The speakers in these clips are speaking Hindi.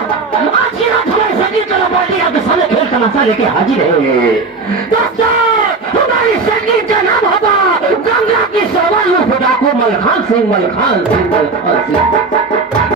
आज की रात हमारे संगीत कला पार्टी आपके सामने खेल तमाशा लेके हाजिर है। दोस्तों, हमारी संगीत का नाम होगा गंगा की सवाल डाकू मलखान सिंह, मलखान सिंह, मलखान सिंह।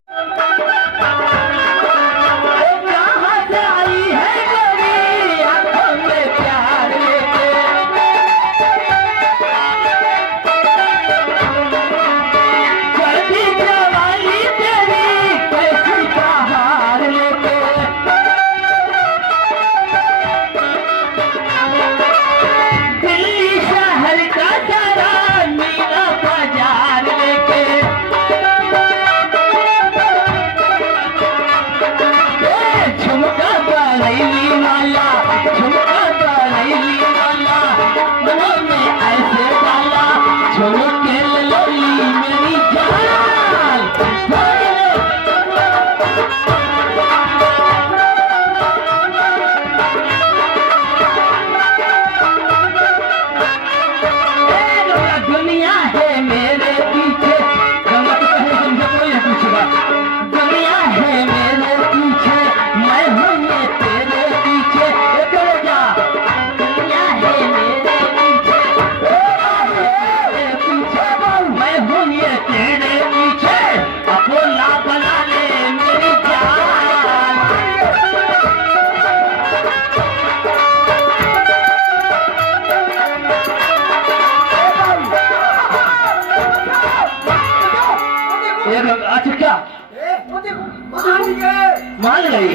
मान गई।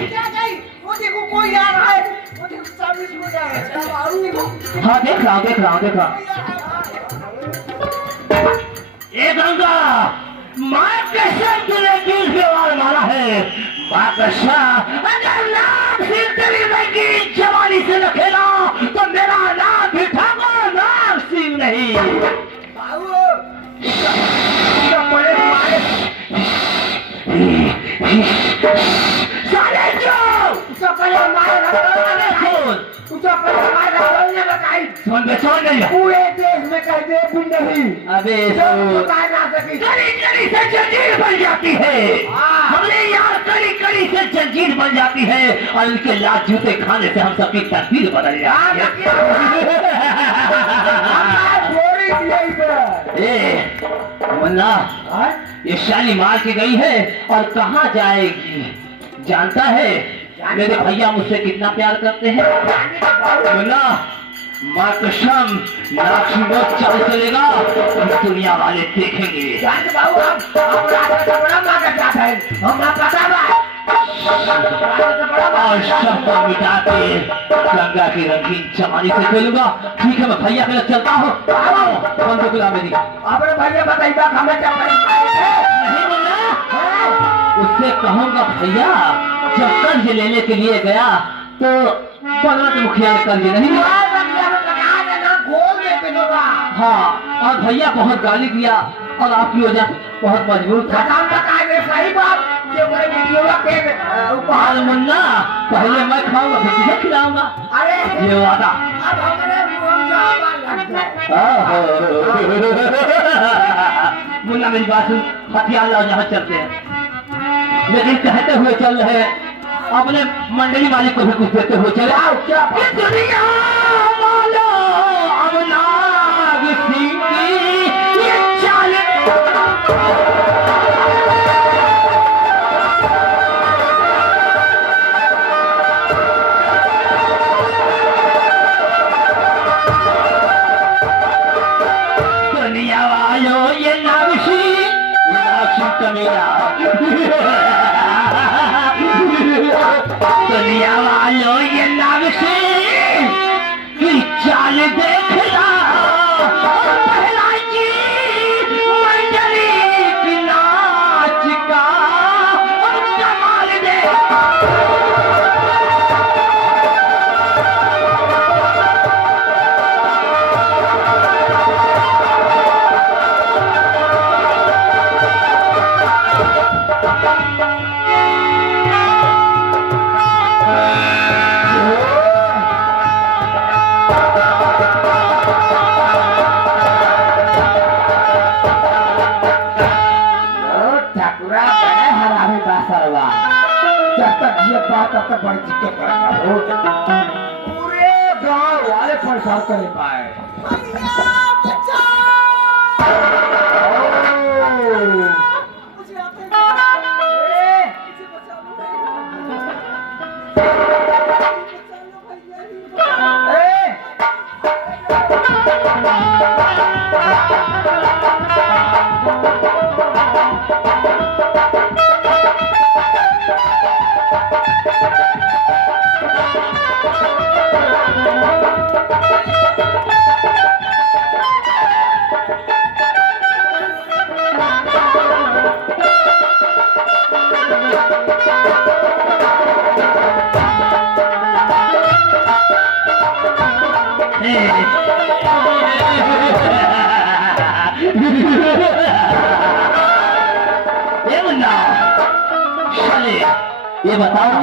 कोई आ रहा है, हाँ देख रहा देख रहा। ये गंगा माँ कसम तुझे किस व्यवहार मारा है। माँ कसम अगर नाम से तेरी लगी जवानी से रखेगा तो मेरा नाम भी ठाकुर नाम सिंह नहीं। पूरे देश में कह दे नहीं। अबे कड़ी से जंजीर बन जाती है। हमने यार कड़ी से जंजीर बन जाती है और इनके लात जूते खाने से हम सबकी तकदीर बदल जाती है। मुन्ना ये शालीमार की गई है और कहाँ जाएगी जानता है? मेरे भैया मुझसे कितना प्यार करते हैं। मुन्ना माँ कसम नाक्षी बहुत चाल चलेगा दुनिया वाले देखेंगे। और सब को मिटा के गंगा की रंगीन जवानी से खेलूंगा। ठीक है मैं भैया के लिए चलता हूँ। कौन सा गुलाम मेरी अपने भैया बताइएगा हमें नहीं बोलना। उससे कहूँगा भैया जब कर्ज लेने के लिए गया तो पलट मुखिया ने कर्ज नहीं लिया। हाँ और भैया बहुत गाली दिया और आपकी वजह बहुत मजबूर था। सही बात उपहार मुन्ना पहले मैं खाऊंगा फिर तुझे खिलाऊंगा। ये वादा। मुन्ना मेरी बात सुन हथियार लाओ जहाँ चलते हैं लेकिन कहते हुए चल रहे अपने मंडली मालिक को भी कुछ देते हुए चले। दुनिया वालों अब नाग सिंह की ये चाल दुनिया वालों ये नाग सिंह कमीना दुनिया वालों ये नाग सिंह की चाल देखना पहला की मंडली की नाच का कमाल दे। जब तक ये बात तब तक बड़ी दिक्कत पड़ेगा। पूरे गांव वाले परेशान कर पाए। ये बताओ,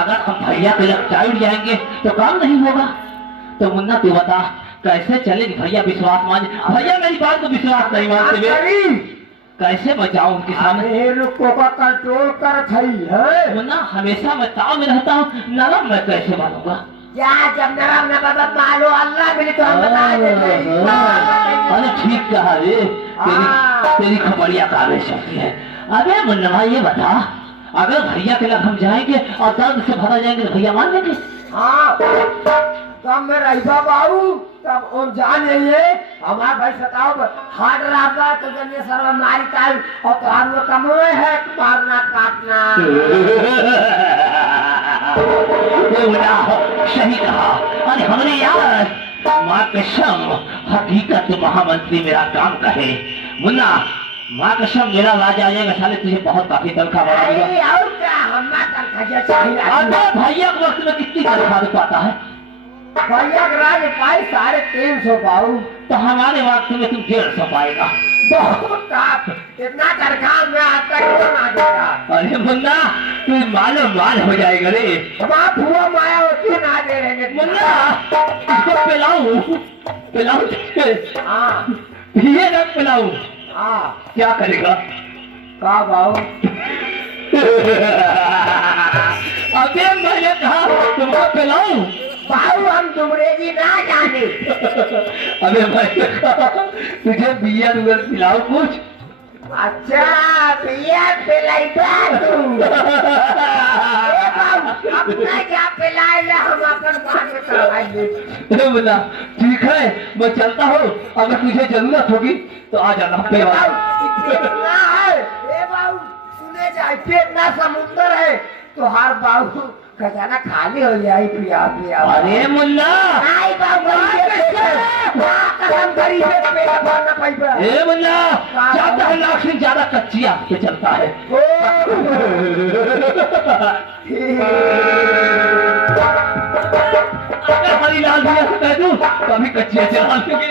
अगर हम भैया के लग चाइल्ड जाएंगे तो काम नहीं होगा। तो मुन्ना तू बता कैसे चलेगी? भैया विश्वास मान, भैया मेरी बात को विश्वास नहीं मानते, कैसे बचाऊं उनके सामने? रुको का कंट्रोल कर है मुन्ना, हमेशा मैं ताव में रहता हूँ, नरम मैं कैसे मानूंगा? क्या जब नरम न बदत मालो अल्लाह मिले तो हम बता देते। अरे ठीक कहा रे, तेरी खबरिया काबिल शक्ति है। अबे मुन्ना भाई ये बता, अगर भैया के लग हम जाएंगे और दर्द से भरा जाएंगे तो भैया मान लेंगे? हाँ, तब में रहीबा बाबू तब हम जान जाइए हमारा भाई सताओ हार्ड रहा तो जल्दी सर्व मारी काल और तुम्हार वो कमोए है मारना काटना। सही कहा। अरे हमने यार माँ कसम हकीकत महामंत्री मेरा काम कहे। मुन्ना माँ कसम मेरा राजा आ जाएगा, साले तुझे बहुत काफी तनख्वाह बढ़ा दूंगा। और क्या हमारा तनख्वाह चाहिए? भैया के वक्त में कितनी तनख्वाह पाता है? भैया का राज पाई 350 पाऊ, तो हमारे वक्त में तुम 150 पाएगा। बहुत काफ, इतना तनख्वाह में आज तक क्यों ना देगा? अरे मुन्ना तू मालूम माल हो जाएगा रे। बाप हुआ माया होती ना दे रहेंगे। मुन्ना इसको पिलाऊं पिलाऊं? हाँ ये न पिलाऊं? हाँ क्या करेगा? का बाबू? अबे मैंने कहा तुमको पिलाऊं? बाबू हम अंग्रेजी ना जाने। अबे मैंने कहा तुझे बियर उगर पिलाऊं कुछ? अच्छा बियर पिलाइबा तू? अपना क्या पिलाए हम अपन बात करवाएंगे। मुन्ना ठीक है मैं चलता हूँ, अगर तुझे जरूरत होगी तो आ जाना। इतना है ए बाबू सुने जाए इतना समुद्र है तो हर बाबू खजाना खाली हो जाए पिया पिया। अरे मुन्ना नहीं बाबू कसम करी से पेट भरना पाइबा। ए मुन्ना ज्यादा लाख से ज्यादा कच्ची आंख पे चलता है। अगर हरीलाल भैया से कह दूं तो अभी कच्चियां चला देंगे।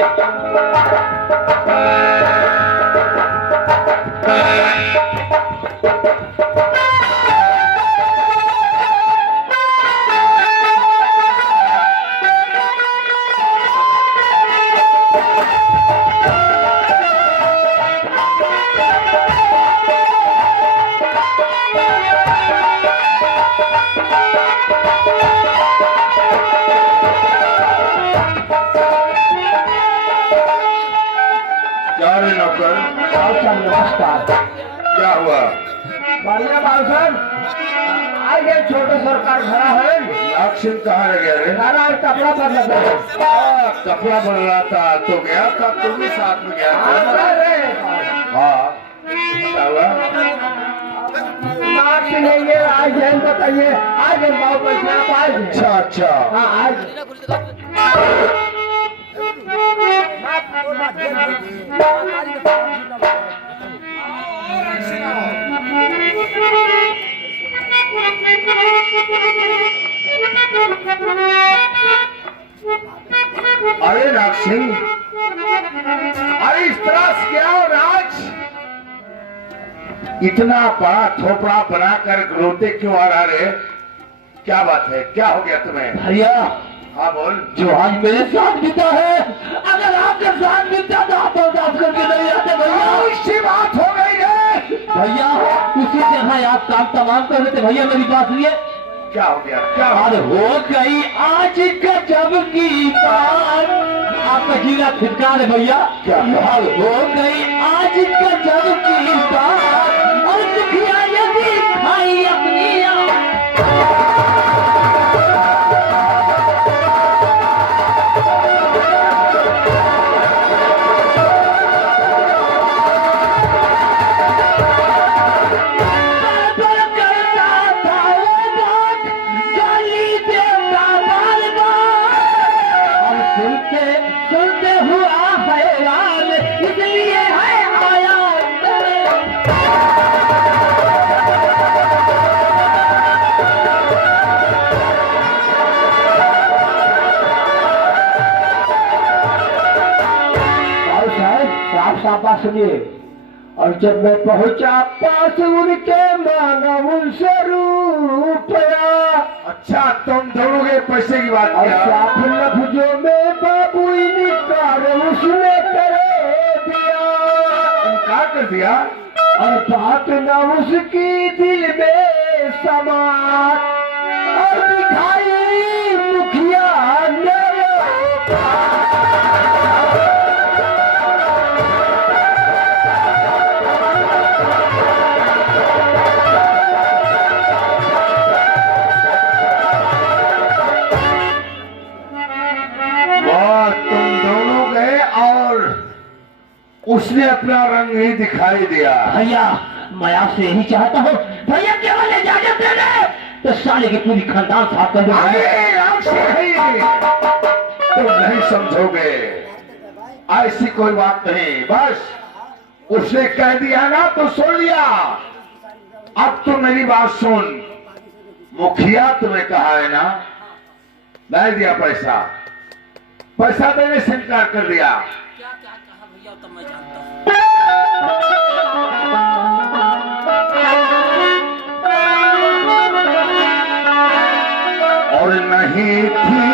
नमस्कार। क्या हुआ? बढ़िया बाबू साहब आज ये छोटे सरकार खड़ा है। लाक्षिन कहाँ रह गया रे? सारा कपड़ा पर लगा है। कपड़ा बन रहा था तो गया था, तुम भी साथ में गया था। हाँ मार्क्स नहीं है आज जैन बताइए आज बाबू पैसा आप आए। अच्छा अच्छा हाँ आज अरे नागसिंह, अरे इस तरह से क्या हो राज? इतना बड़ा थोपड़ा बनाकर रोते क्यों आ रहा रे? क्या बात है, क्या हो गया तुम्हें? भैया हाँ बोल। जो आज मेरे साथ बीता है, अगर आपके साथ बीता तो आप बर्दाश्त करके नहीं आते भैया। इसकी बात हो गई रे। भैया उसी जगह आप काम तमाम कर रहे थे भैया, मेरी बात सुनिए। क्या हो गया? क्या और हो गई आज गजब की बात। आपका जीरा फिटकार है भैया। क्या? और हो गई आज गजब की बात, और दुखिया यदि खाई अपनी आँख। सुनते हुआ हैरान इसलिए है आया। और साहब साफ बात सुनिए। और जब मैं पहुंचा पास उनके मांगा उनसे रुपया। अच्छा, तुम दोनों पैसे की बात और किया। साफ लफ्जों में बाबू इनकार उसने करे दिया। क्या कर दिया? और बात न उसकी दिल में समा, और दिखाई मुखिया ने तुम दोनों गए और उसने अपना रंग ही दिखाई दिया। भैया मैं आपसे यही चाहता हूँ भैया, केवल इजाजत दे दे तो साले की पूरी खानदान साफ कर दो। अरे तुम नहीं समझोगे, ऐसी कोई बात नहीं। बस उसने कह दिया ना तो सुन लिया। अब तो मेरी बात सुन। मुखिया तुम्हें कहा है ना, मैं दिया पैसा देने से इनकार कर दिया। क्या क्या कहा भैया, तब मैं जानता हूँ। और नहीं थी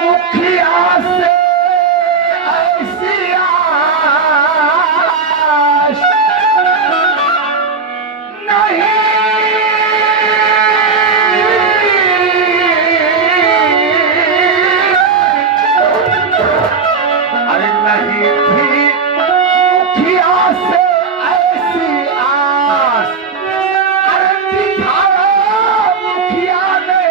मुखिया से ऐसी आस, अरे नहीं थी मुखिया से ऐसी आस। अरे दिखाया मुखिया ने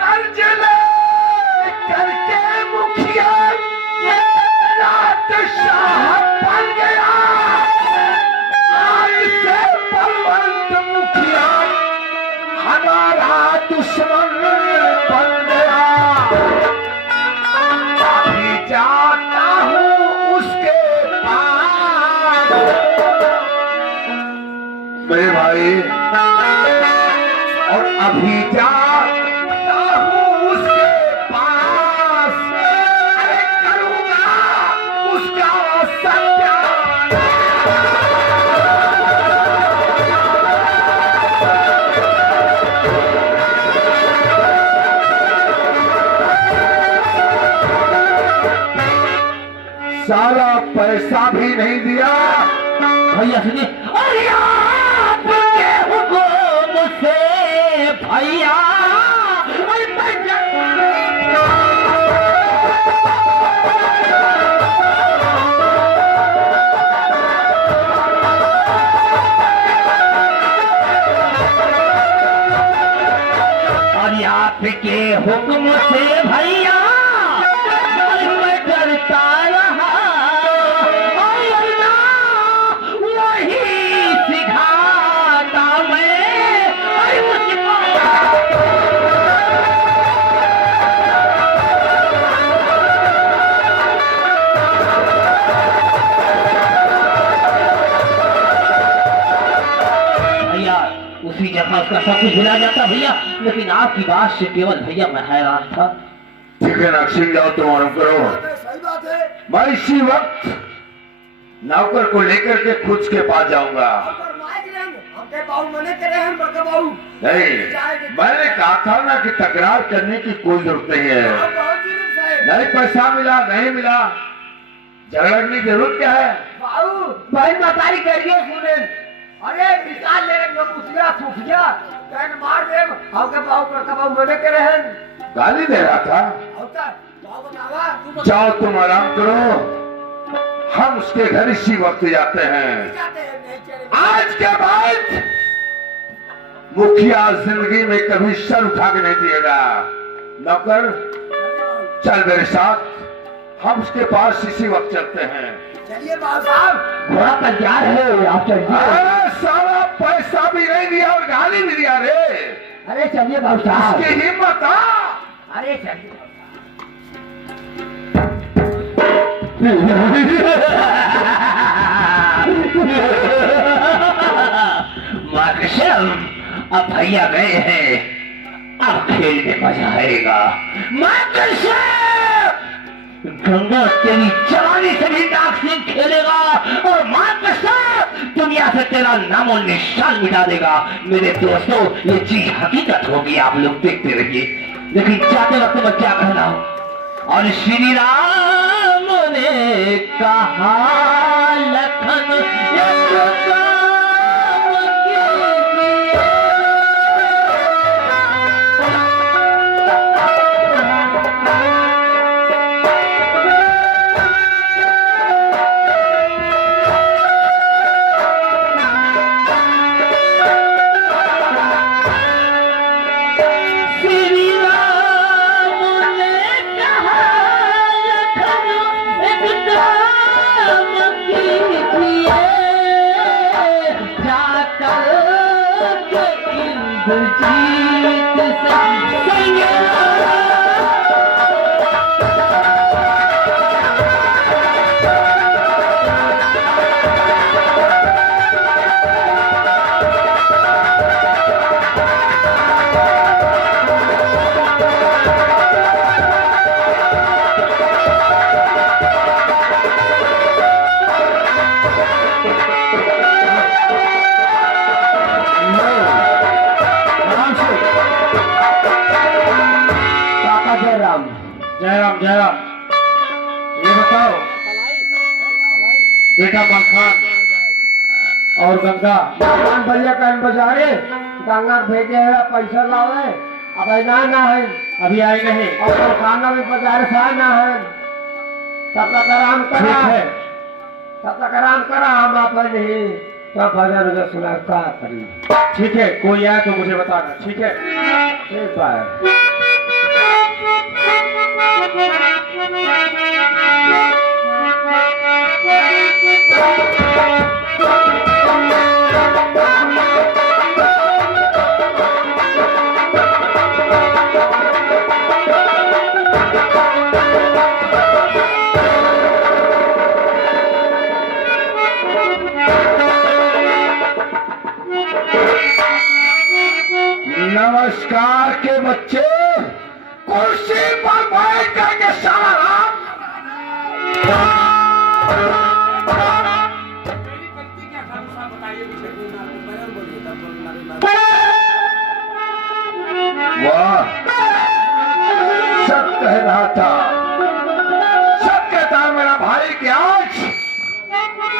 कर्ज ले करके मुखिया रात शाह बन गया। आज से बलवंत मुखिया हमारा दुश्मन बन गया। अभी जाता हूँ उसके पास। मेरे भाई, और अभी जाता हूँ उसके पास। अरे करूँगा उसका सत्यानाश। सारा पैसा भी नहीं दिया। भैया सुनिए, अरे आपके हुक्म से भैया, अरे और आपके हुक्म से भैया अरे मैं डरता रहा। और अल्लाह वही सिखाता मैं, अरे मुझको भैया उसी जगह उसका सब कुछ भुला जाता भैया, लेकिन आपकी बात से केवल भैया मैं हैरान था। ठीक है नक्सिल, जाओ तुम आराम करो। सही बात है। मैं इसी वक्त नौकर को लेकर के खुद के पास जाऊंगा। हम के बाबू मने करे हैं बड़का बाबू नहीं, मैंने कहा था ना कि तकरार करने की कोई जरूरत नहीं है। अब बहुत जुलूम साहब नहीं पैसा मिला नहीं मिला, झगड़ने की जरूरत क्या है? बाबू बहन बतारी करिए सुने। अरे निकाल ले रे मुखिया फुफिया कहन मार दे हमके बाबू बड़का बाबू मने करे हैं। गाली दे रहा था। होता बाबू बतावा जाओ तुम आराम करो, हम उसके घर इसी वक्त जाते हैं। जाते हैं नहीं चले आज के बाद मुखिया जिंदगी में कभी सर उठा के नहीं दिएगा। नौकर चल मेरे साथ, हम उसके पास इसी वक्त चलते हैं। चलिए बाबू साहब घोड़ा तैयार है, आप चलिए। अरे साला पैसा भी नहीं दिया और गाली भी दिया रे, अरे चलिए बाबू साहब। इसकी हिम्मत आ। अरे चलिए माँ कसम, अब भैया गए हैं, अब खेल में मजा आएगा। माँ कसम, गंगा तेरी जवानी से भी नाक से खेलेगा और माँ कसम दुनिया से तेरा नामो निशान मिटा देगा। मेरे दोस्तों, ये चीज हकीकत होगी, आप लोग देखते रहिए। लेकिन जाते वक्त मैं क्या कहना हूँ, और श्री राम ने कहा लखन एक काम कीजिए। श्री राम ने कहा लखन एक काम कीजिए, जाकर के इंद्रजीत से संग जय राम। जय राम जय राम। ये बताओ बेटा मलखान और गंगा भगवान भैया कहन बाजारे गंगा भेजे है पैसा लावे अब ना है अभी आए नहीं। और खाना भी बाजार से आना है। तब तक आराम करा ठीक है। तब तक आराम करा हम अपन ही तब भजन का सुना का करी। ठीक है, कोई आए तो मुझे बताना। ठीक है। ठीक है नमस्कार के बच्चे, कुर्सी पर बैठ करके सारा राम। मेरी गलती क्या था साहब बताइए मुझे। बयान बोलिए तब बोलना। वाह, सब कह रहा था, सब कहता है मेरा भाई कि आज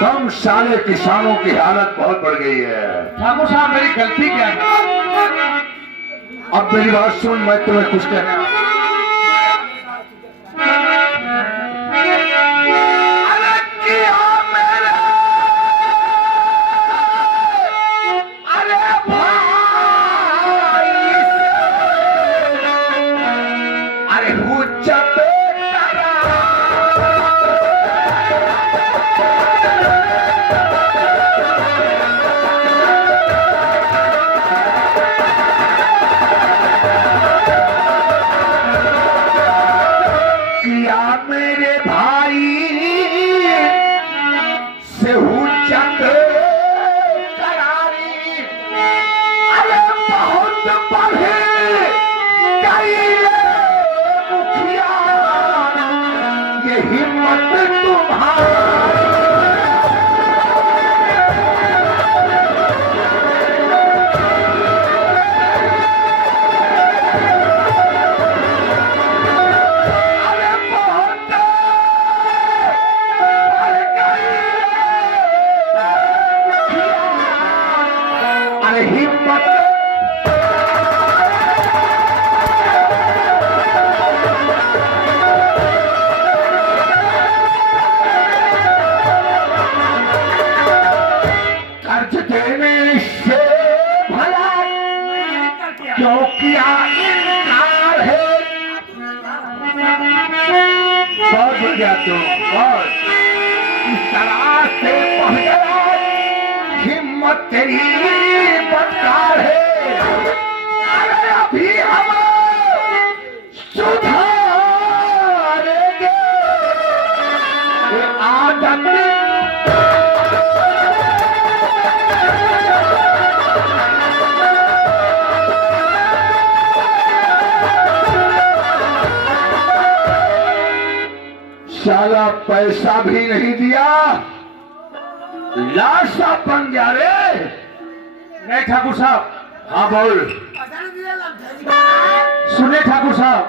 तुम साले किसानों की हालत बहुत बढ़ गई है। ठाकुर साहब, मेरी गलती क्या है? अब मेरी बात सुन, मैं तुम्हें कुछ कहना। अरे किया मेरे, अरे भाई से, अरे हुज्जत करा। इनकार है। बहुत हो गया तुम, बहुत इस तरह से पढ़ गया, हिम्मत तेरी बदकार है। अरे अभी हम सुधारेंगे ये आदत। साला पैसा भी नहीं दिया, लाशा बन गया रे। नहीं ठाकुर साहब, हाँ बोल। सुने ठाकुर साहब,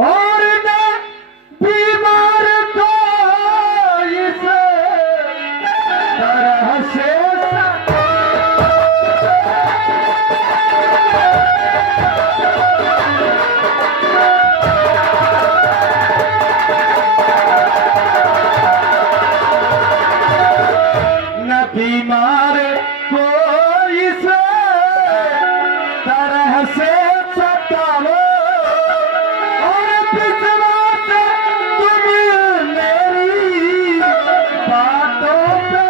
और मैं बीमार को इस तरह से न बीमार को इस तरह से सताओ, और विश्वास तुम मेरी बातों पे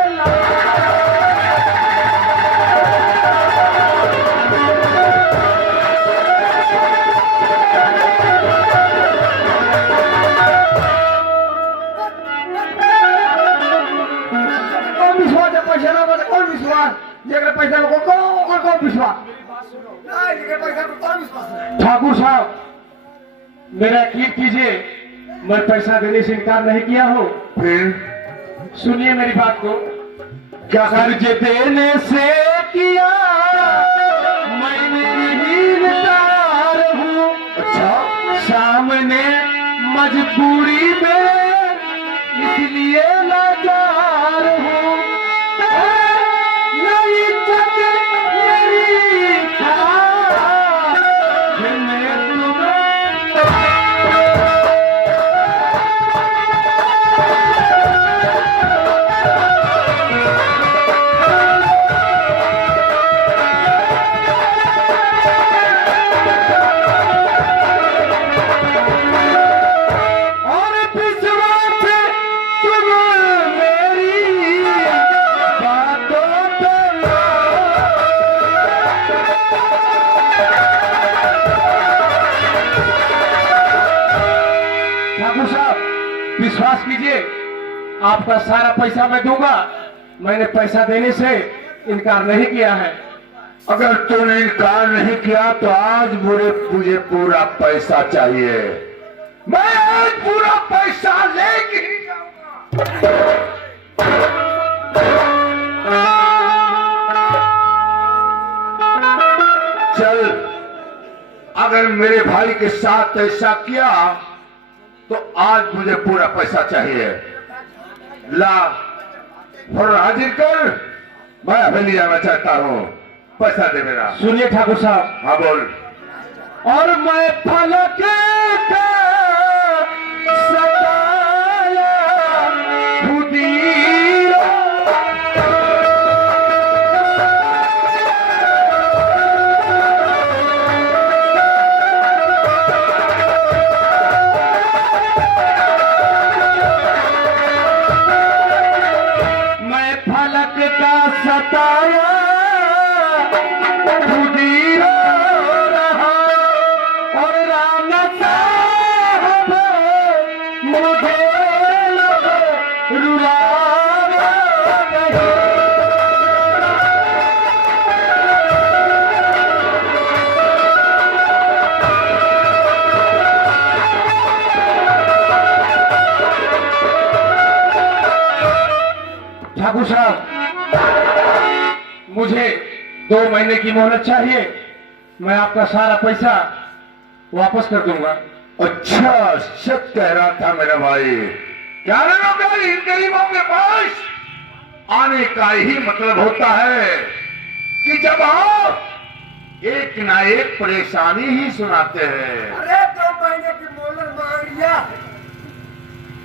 कौन विश्वास है? पैसा ना बोले कौन विश्वास? जेकर पैसा को कौन विश्वास? नहीं, जेकर पैसा को कौन विश्वास है? ठाकुर साहब, मेरा यकीन कीजिए, मैं पैसा देने से इनकार नहीं किया हूँ। फिर सुनिए मेरी बात को। क्या कर कर्ज देने से किया मैंने इनकार हूँ, अच्छा सामने मजबूरी में इसलिए लाचार हूँ। नहीं इज्जत मेरी खराब, मैं तुम्हें और विश्वास तुम मेरी बातों पे ठाकुर साहब, विश्वास कीजिए, आपका सारा पैसा मैं दूंगा। मैंने पैसा देने से इनकार नहीं किया है। अगर तूने इनकार नहीं किया तो आज मुझे पूरा पैसा चाहिए। मैं आज पूरा पैसा लेके ही जाऊंगा। चल, अगर मेरे भाई के साथ ऐसा किया तो आज मुझे पूरा पैसा चाहिए। ला और हाजिर कर, मैं हवेली जाना चाहता हूँ, पैसा दे मेरा। सुनिए ठाकुर साहब, हाँ बोल। और मैं फलक का सताया खुदी मैं फलक का सताया खुदी रहा, और राना साहब मुझे रुलाया नहीं। ठाकुर साहब, मुझे 2 महीने की मोहलत चाहिए। मैं आपका सारा पैसा वापस कर दूंगा। अच्छा, सच कह रहा था मेरा भाई। क्या लोग इन गरीबों के पास आने का ही मतलब होता है कि जब आप एक ना एक परेशानी ही सुनाते हैं। अरे 2 महीने की मोहलत मांग लिया।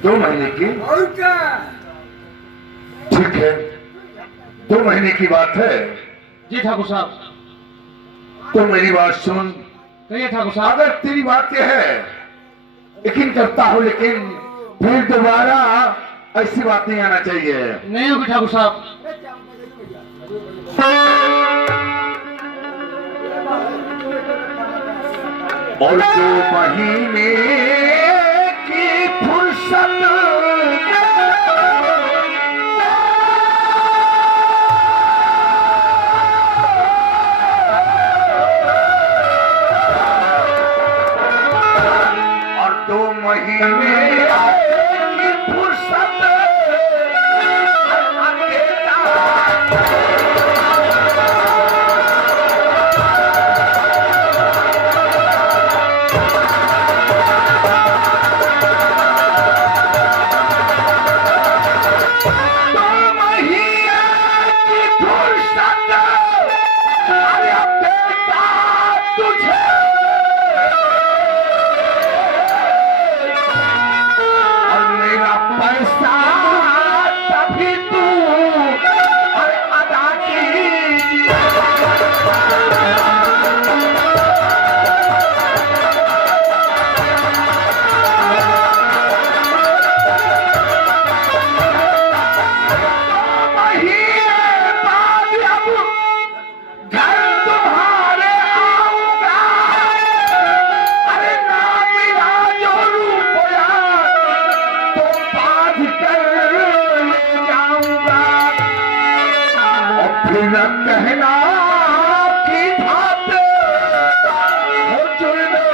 2 महीने की? और क्या? ठीक है, 2 महीने की बात है। जी ठाकुर साहब, तो मेरी बात सुन। कहिए ठाकुर साहब। अगर तेरी बात यह है, यकीन करता हूँ, लेकिन फिर दोबारा ऐसी बात नहीं आना चाहिए। नहीं होगी ठाकुर साहब। और 2 महीने की फुर्सत और 2 महीने की फुर्सत कहना की बात हो जुड़ने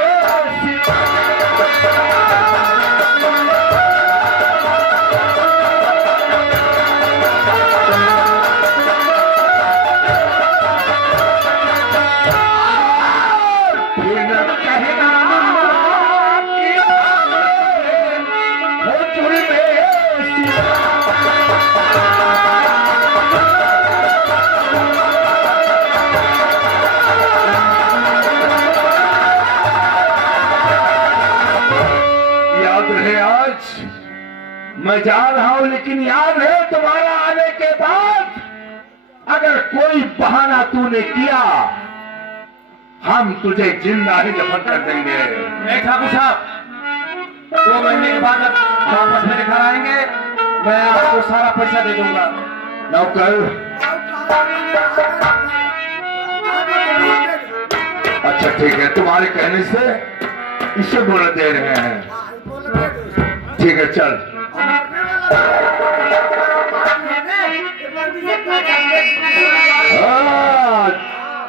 मैं जा रहा हूं, लेकिन याद है तुम्हारा आने के बाद अगर कोई बहाना तूने किया, हम तुझे जिंदा ही दफन कर देंगे। नहीं ठाकुर साहब, 2 महीने के बाद वापस मेरे घर आएंगे, मैं आपको सारा पैसा दे दूंगा। नौकर, अच्छा ठीक है, तुम्हारे कहने से इसे बोले दे रहे हैं। ठीक है चल।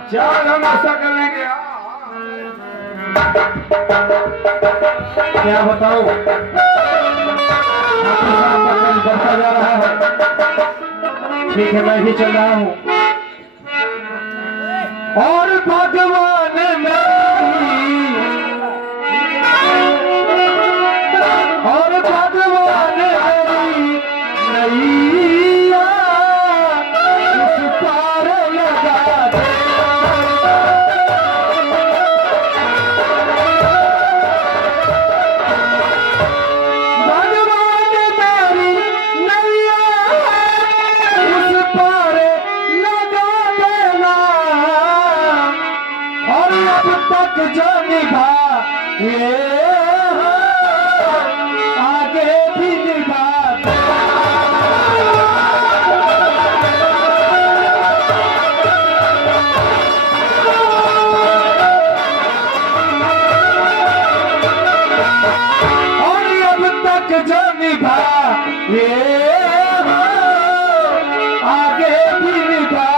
चल हम ऐसा कर लेंगे। क्या बताऊं, बढ़ता जा रहा है। ठीक है, मैं भी चल रहा हूं। और भगवान और भगवान नैया उस पार लगा दे। भगवान मेरी नैया उस पार लगा देना। और अब तक जो निभा ये आगे भी निभा। और अब तक जो निभा ये आगे भी निभा।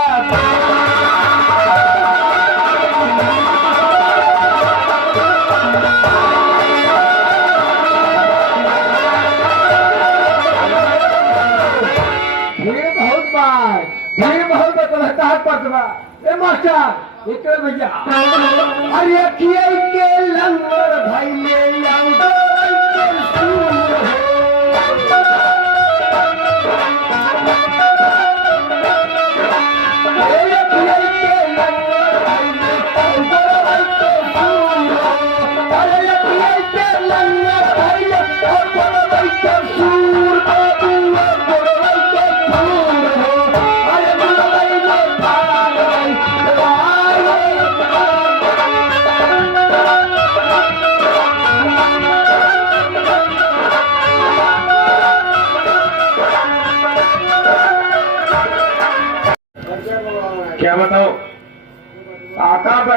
मास्टर एक भैया, अरे किए के लंगर भाई ले आऊं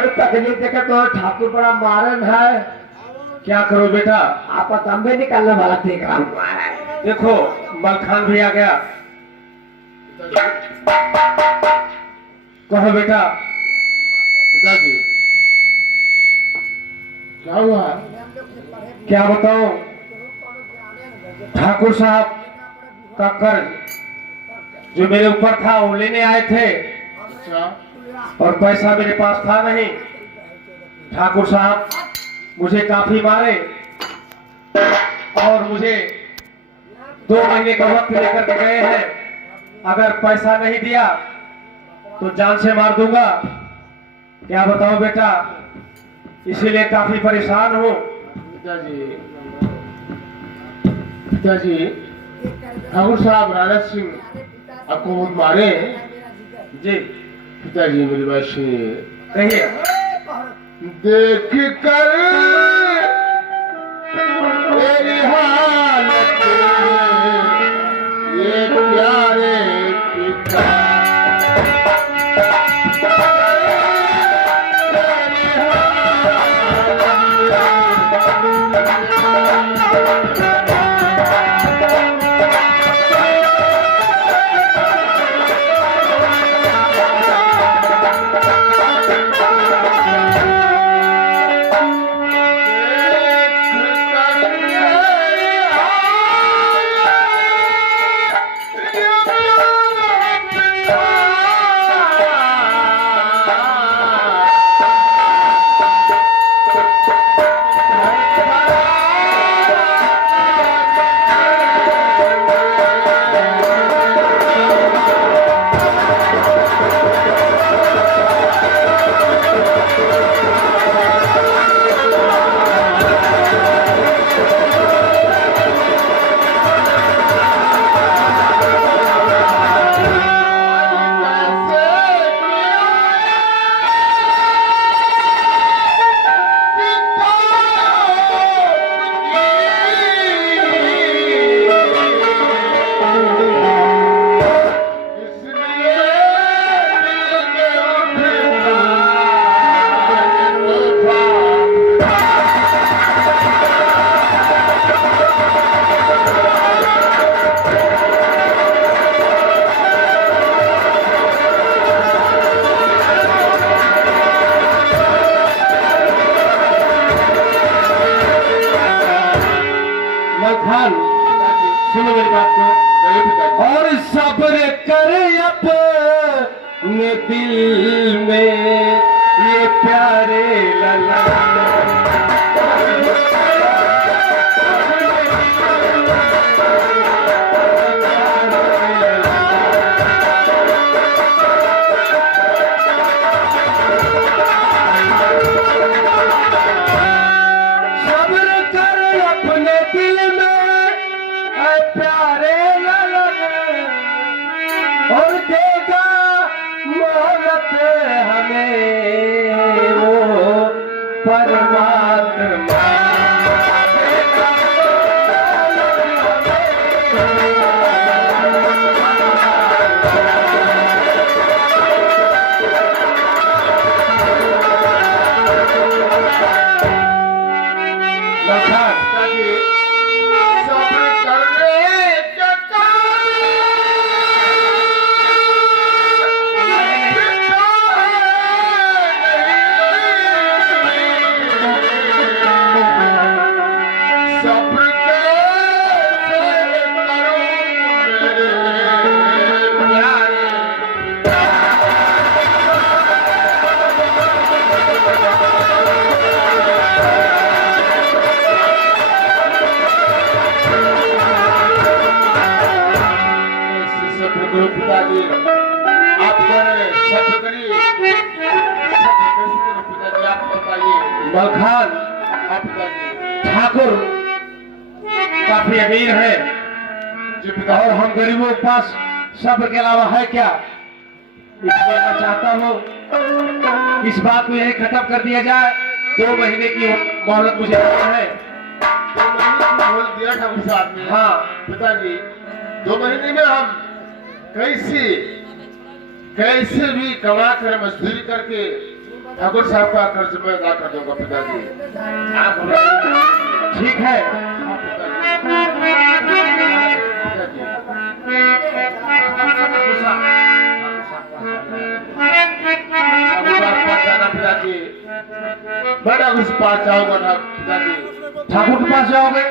बड़ी तकलीफ देखे तो ठाकुर बड़ा मारन है। क्या करो बेटा, आपका दम भी निकालने वाला ठीक है। देखो मलखान भी आ गया। कहो बेटा। पिताजी क्या हुआ? क्या बताऊं, ठाकुर साहब का कर्ज जो मेरे ऊपर था वो लेने आए थे और पैसा मेरे पास था नहीं। ठाकुर साहब मुझे काफी मारे और मुझे 2 महीने का वक्त लेकर के गए हैं। अगर पैसा नहीं दिया तो जान से मार दूंगा। क्या बताऊं बेटा, इसीलिए काफी परेशान हूँ। पिताजी ठाकुर साहब राणा सिंह आपको बहुत मारे हैं? जी पिताजी मेरी बात सुनिए। कहिए। देख कर तेरी हालत ये प्यारे पिता मलखान सुनो मेरी बात को। और सब्र कर अपने दिल में ये प्यारे लला। सब्र कर अपने दिल में ऐ प्यारे लला और देगा मोहब्बत हमें वो परमात्मा। पिताजी आप सत्य करिए, पिताजी आप बताइए। मलखान आप पिताजी ठाकुर काफी अमीर है जी पिता। और हम गरीबों के पास सब्र के अलावा है क्या। इसलिए मैं चाहता हूँ इस बात को यही खत्म कर दिया जाए। 2 महीने की मोहलत मुझे देना है। 2 महीने की मोहलत दिया ठाकुर साहब ने। हाँ पिताजी 2 महीने में हम कैसे भी कमा कर मजदूरी करके ठाकुर साहब का कर्ज मैं अदा कर दूंगा पिताजी। आप ठीक है। पिताजी बड़ा उस पास जाऊंगा ना पिताजी। ठाकुर के पास जाओगे?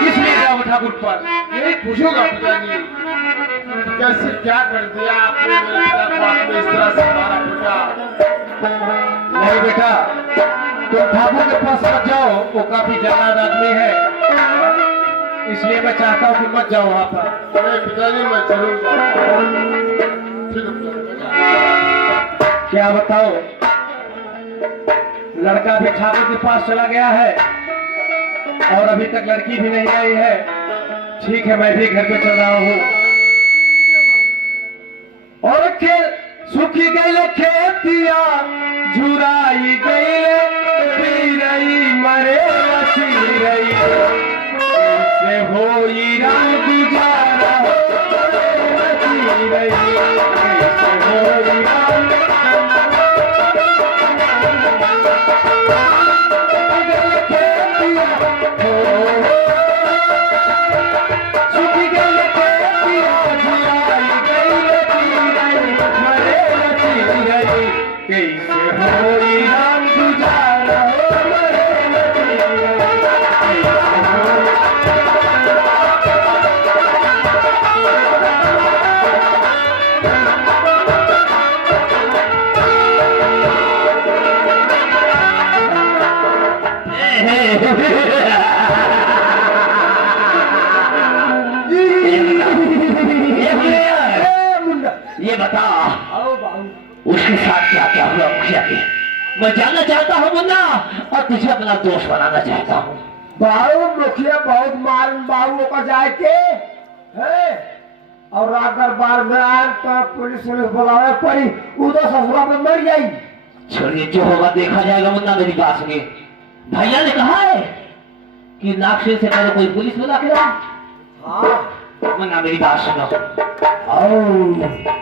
किस लिए जाओगे ठाकुर के पास? यही पूछूंगा पिताजी, कैसे क्या कर दिया आपने मेरे खिलाफ बात में इस तरह से मारा पिता। नहीं बेटा, तुम ठाकुर के पास मत जाओ, वो काफी जवान आदमी है, इसलिए मैं चाहता हूँ कि मत जाओ वहाँ पर। नहीं पिताजी मैं जरूर जाऊंगा। क्या बताओ, लड़का भी ठाकुर के पास चला गया है और अभी तक लड़की भी नहीं आई है। ठीक है, मैं भी घर पे चल रहा हूँ। और सुखी गई खेतिया झुराई गई पीरई मरे रही से होई राम गुजारा रही से होई राम ये बता उसके साथ क्या क्या हुआ मुखिया के? मैं जानना चाहता हूँ मुन्ना, और तुझे अपना दोस्त बनाना चाहता हूँ। बाबू मुखिया बहुत मार बाबू का जाए के है, और अगर बार में आए तो पुलिस बुलावे पड़ी, उधर ससुरा में मर जाई। छोड़िए, जो होगा देखा जाएगा मुन्ना। मेरी बात सुनिए, भैया ने कहा है कि नागशेर से पहले कोई पुलिस बुला के लाए। हाँ मुन्ना मेरी बात सुनो,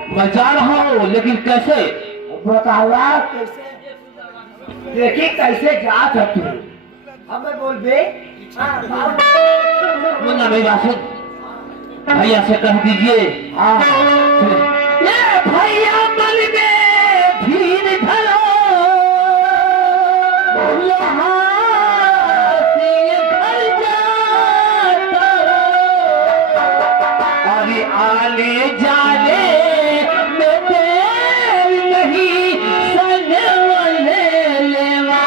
मैं जा रहा हूँ, लेकिन कैसे बतावा कैसे? देखिए कैसे जात है तू, हमें बोल दे। मुन्ना मेरी बात सुन, भैया से कह दीजिए ये भैया मन में भीड़ धरो, यहाँ से घर जाता आगे आने जाने में देर नहीं, सने वाले लेवा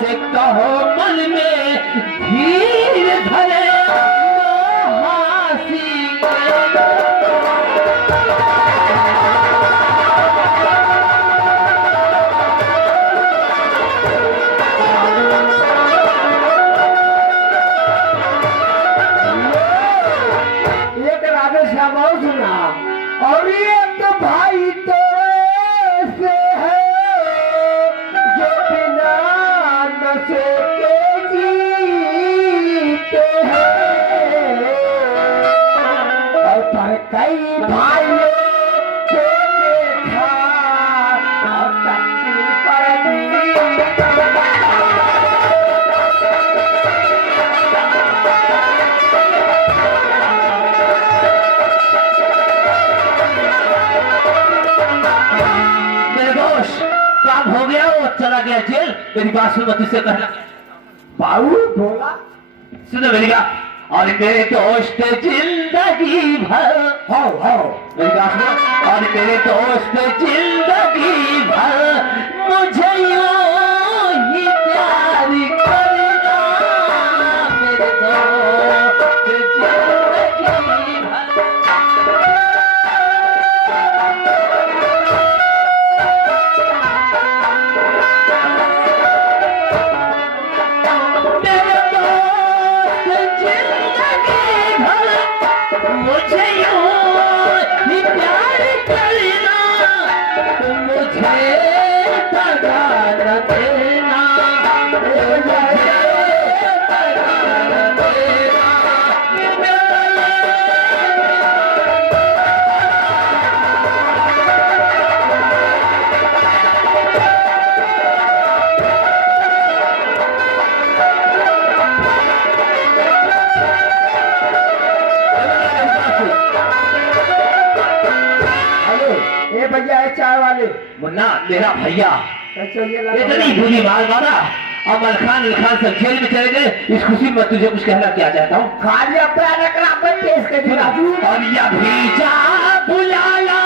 से कहो मन में धीर धरे एक राधे श्याम और सुना, और ये तो भाई तो ऐसे है जो बिना नशे के जीते हैं, और पर कई भाइयों को देखा और तकती पर काम हो गया, वो चला गया जेल। मेरी बात सुन, मत से कहना। बाबू बोला सुनो मेरी बात, और मेरे दोस्त जिंदगी भर मेरी बात सुनो, और मेरे दोस्त जिंदगी भर मुझे यूं ही प्यार करना, मेरे दोस्त जिंदगी भर। देना ए भैया ए चाय वाले मुन्ना मेरा भैया चाहिए इतनी बुरी मार मारा और मलखान इलखान सब जेल में चले गए। इस खुशी में तुझे कुछ कहना क्या चाहता हूँ। खाली अपना रखना पर पेश कर दिया और यह भेजा बुलाया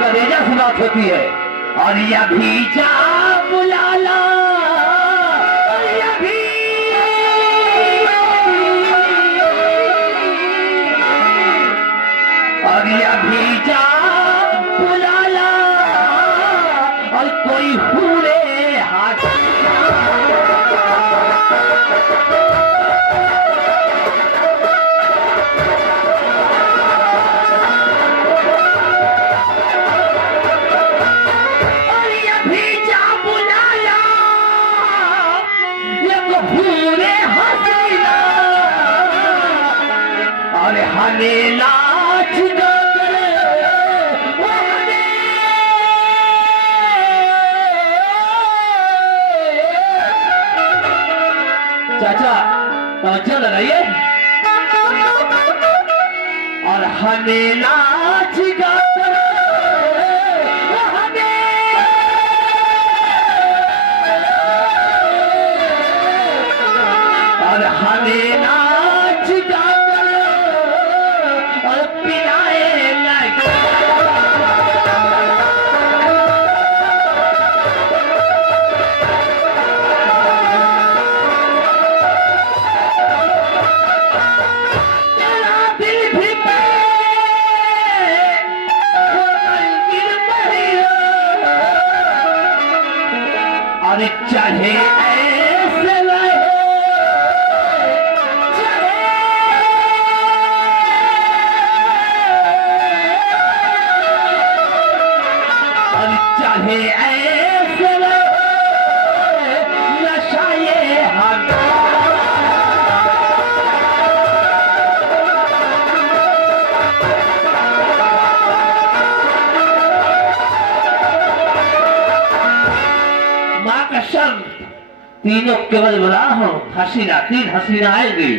कलेजा से बात होती है। और यह भेजा बुलाला और यह भेजा बुलाला और कोई पूरे हाथ और यह भेजा बुलाया ये तो पूरे हसीना और हमें लाच दो चाचा तवज्जो लगाइए। और हमें नाच गाकर और हमें नाच गाकर और पिलाए लगे। अरे चाहे ऐसे रहे और चाहे ऐसे रहे नशा ये हम माँ कसम तीनों केवल बुला हूँ हसीना तीन हसीना आएंगी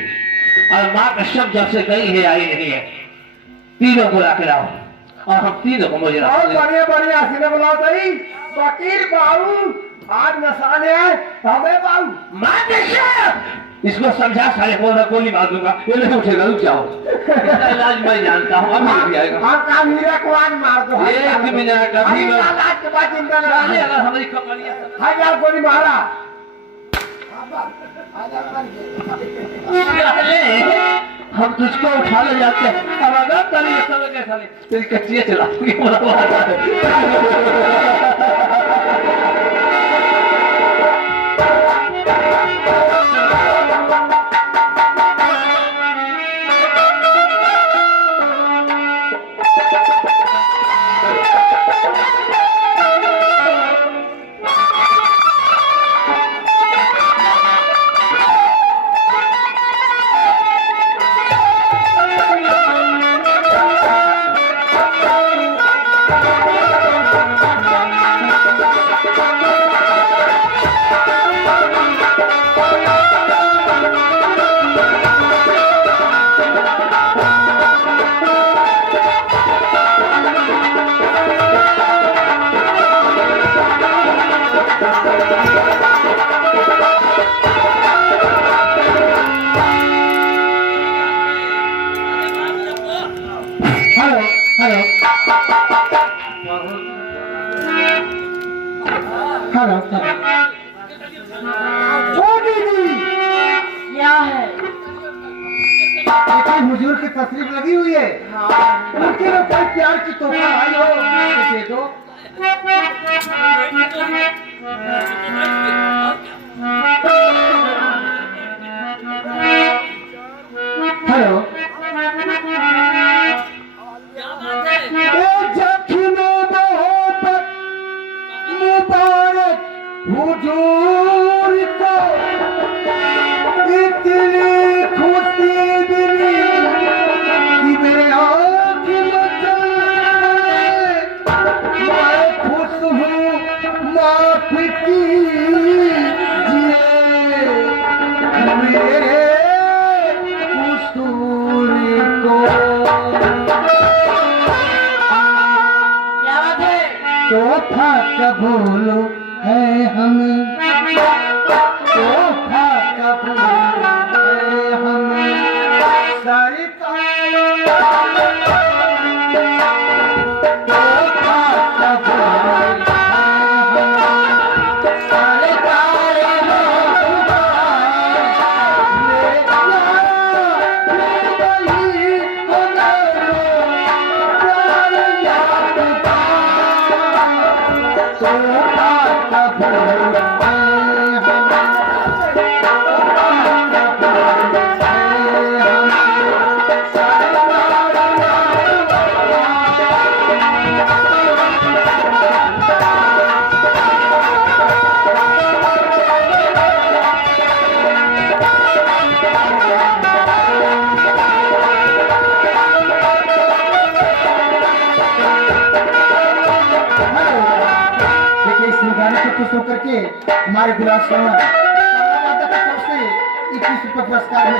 और माँ कसम जब से गई है आई नहीं है। तीनों बुला के लाओ और हम तीनों को मुझे बहुत बढ़िया बढ़िया हसीने बुलाओ तरी फकीर बाबू आज नसाने हैं हमें बाबू माँ कसम इसको समझा साले बोल रहा गोली मार दूंगा ये नहीं उठेगा रुक जाओ। इसका इलाज मैं जानता हूँ अब भी आएगा। हम काम हीरा को आज मार दो एक मिनट अभी मैं आज के बाद चिंता ना साले अगर हमारी कपड़ियाँ हाय यार गोली मारा हम तुझको उठा ले जाते हैं अब अगर ताली समझ गए साले तेरी कच्चियाँ चला दूंगी हेलो ओ दीदी क्या है? देखिए हुजूर की तस्वीर लगी हुई है उनके लिए कोई प्यार की तोहफा आई हो तो दे दो हेलो को क्या बात है? तोहफा कबूल है हमें, तोहफा कबूल है हमें, तोहफा कबूल है करके हमारे गुलाब शर्मा से 21 रुपये पुरस्कार में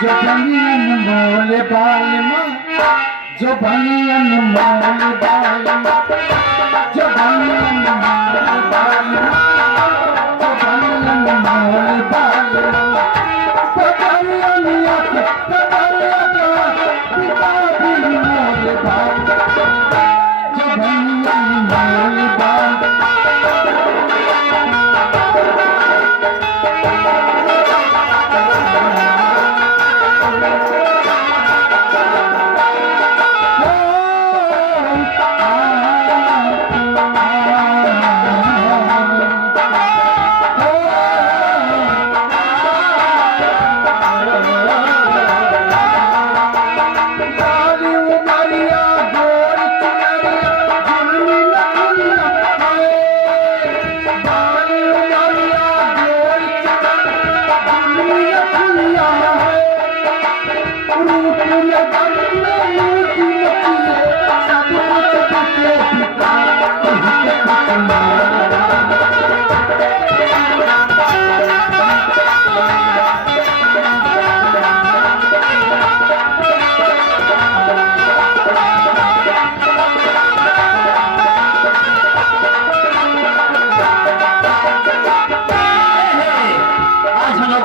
जो बनियन मोल बाल जो बनियन मोल बाल जो बनियन मोल बाल पतरिया पिता भी मोल बाल जो बनियन मोल बाल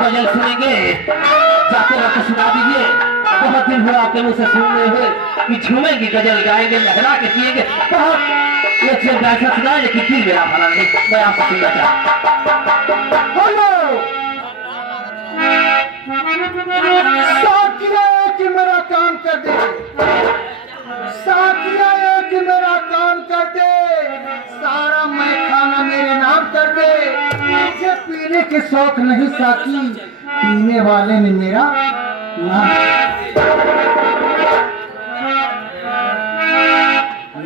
गजल सुनेंगे, जाते वक्त सुना दीजिए। बहुत दिन हुआ आपके मुँह से सुने हुए कि झूमेंगे, गजल गाएंगे, लहरा के पिएंगे। बहुत एक से वैसा सुनाए लेकिन दिल मेरा भरा नहीं। मैं आपसे सुनना चाहता हूँ। के शौक नहीं साकी, पीने वाले ने मेरा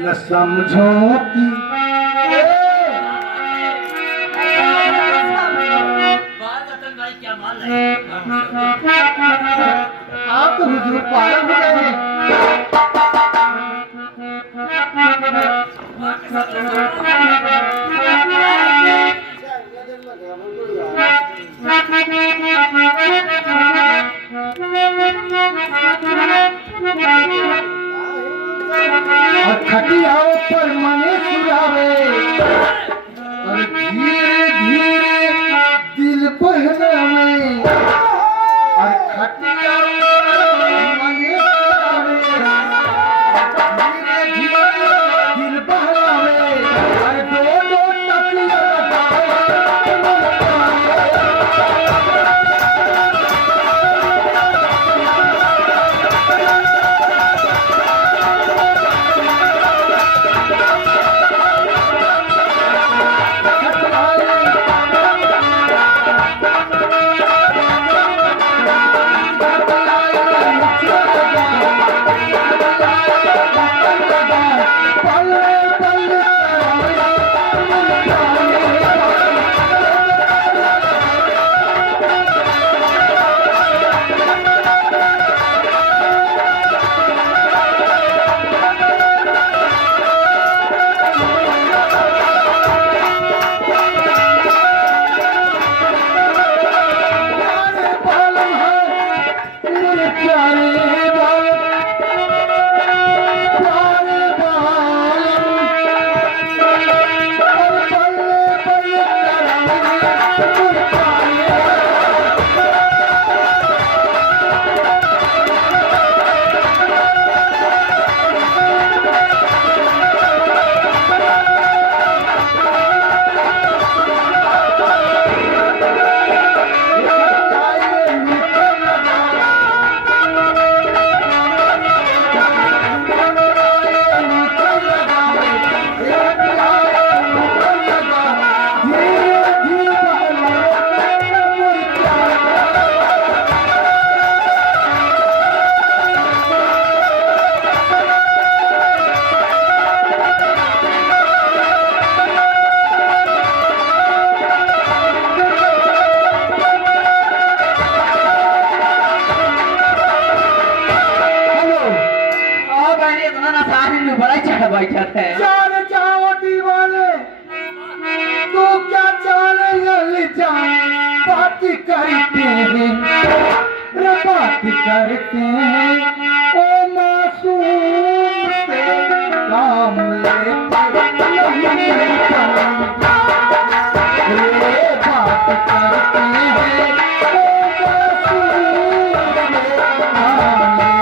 न समझो कि आप तो हुजूर पागल हो गए हैं। और खटियाओं पर मने सुरावे और धीरे धीरे दिल बहलावे और खटियाओं पर मने सुरावे धीरे धीरे दिल बहलावे और दो दो तकिया बैठा है। चाल जाओ दीवाने, तू क्या चाले ले जाए, बात करते हैं रे बात करते हैं, ओ मासूम से काम लेते नहीं रे बात करते हैं, ओ मासूम से काम लेते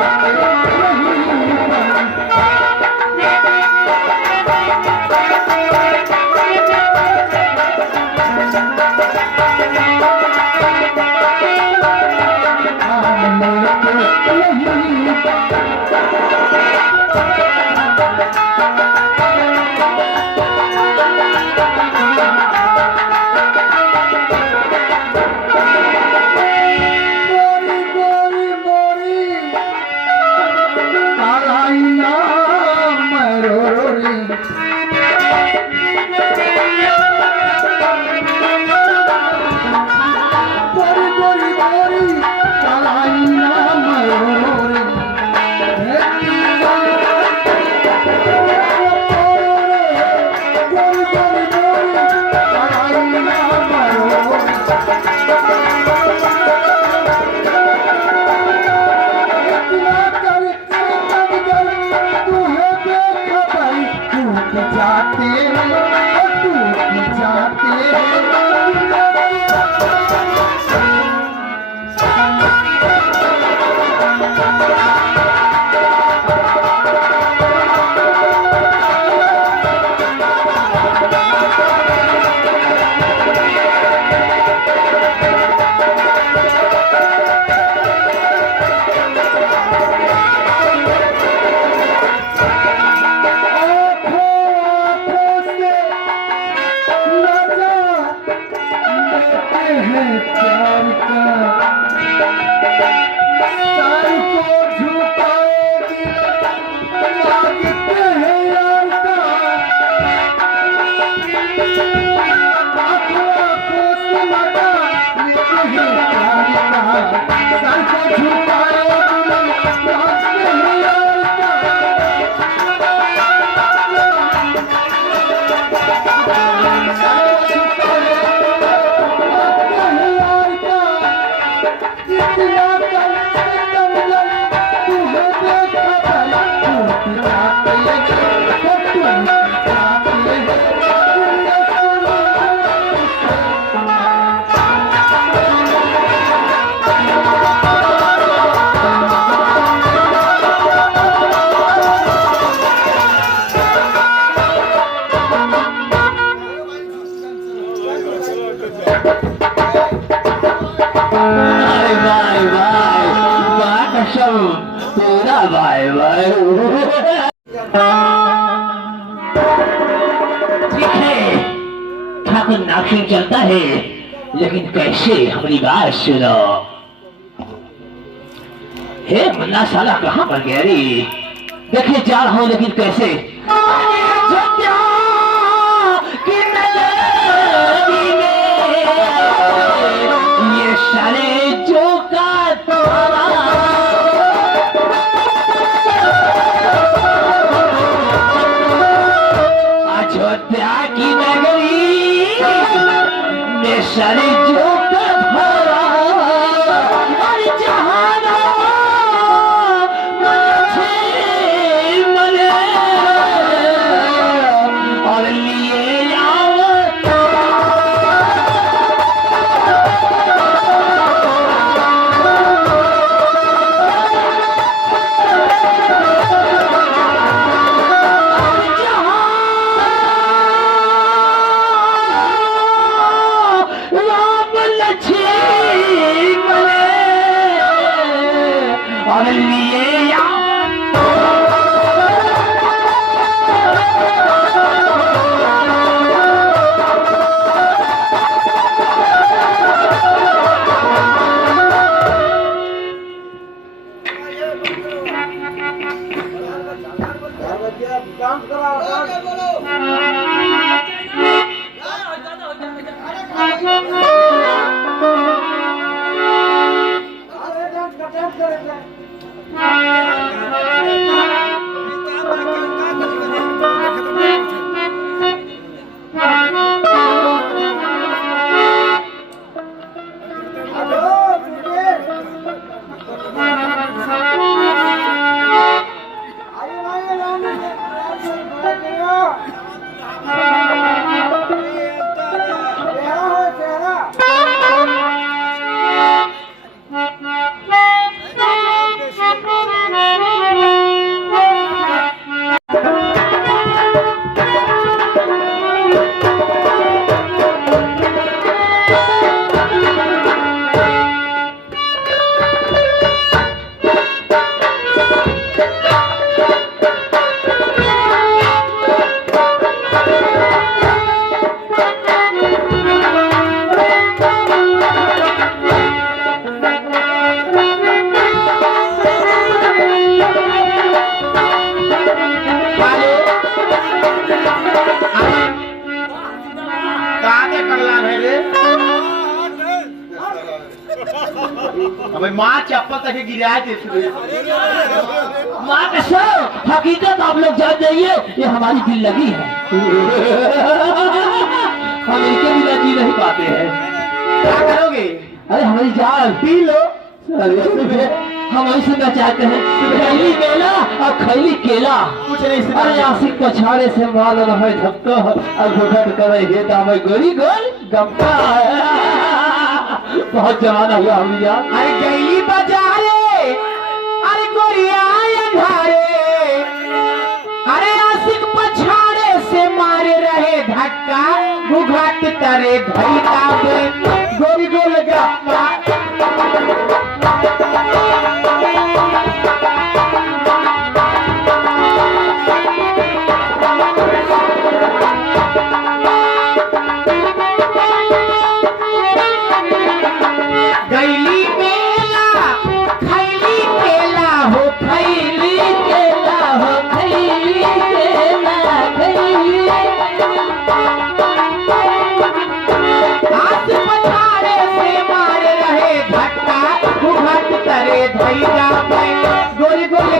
गोरी गोरी चलाई ना मरोरे। पूरा बाय बाय। ठीक है, ठाकुर नासिंग चलता है, लेकिन कैसे? हमारी बात सुनो। हे मुन्ना साला कहाँ पर गया रे? देखे जा रहा हूँ, लेकिन कैसे? ये साले जो का अयोध्या की नगरी में साले जो का भरा और जहाना मले और लिए आओ। और लिए माँ चप्पल तक गिराए थे। माँ कसम, हकीकत आप लोग जान जाइए, ये हमारी दिल लगी है। हम इनके बिना जी नहीं पाते हैं। क्या करोगे? अरे हमारी जान पी लो। हम ऐसे सुनना चाहते हैं, खैली मेला और खैली केला। कुछ नहीं सुना। अरे आशिक पछाड़े से माल रहे धक्का और घुघट करे हे दामे गोरी गोल गप्पा। बहुत जमाना हुआ हम यार। अरे गैली बाजारे, अरे गोरिया अंधारे, अरे आशिक पछाड़े से मारे रहे धक्का, घुघट तरे धैला में गोरी गोल गप्पा। गैली मेला खैली केला हो, खैली केला हो, खैली केला खैली। हाथ पछाड़े से मारे रहे धक्का, घुघट तरे धैला में गोरी गोरी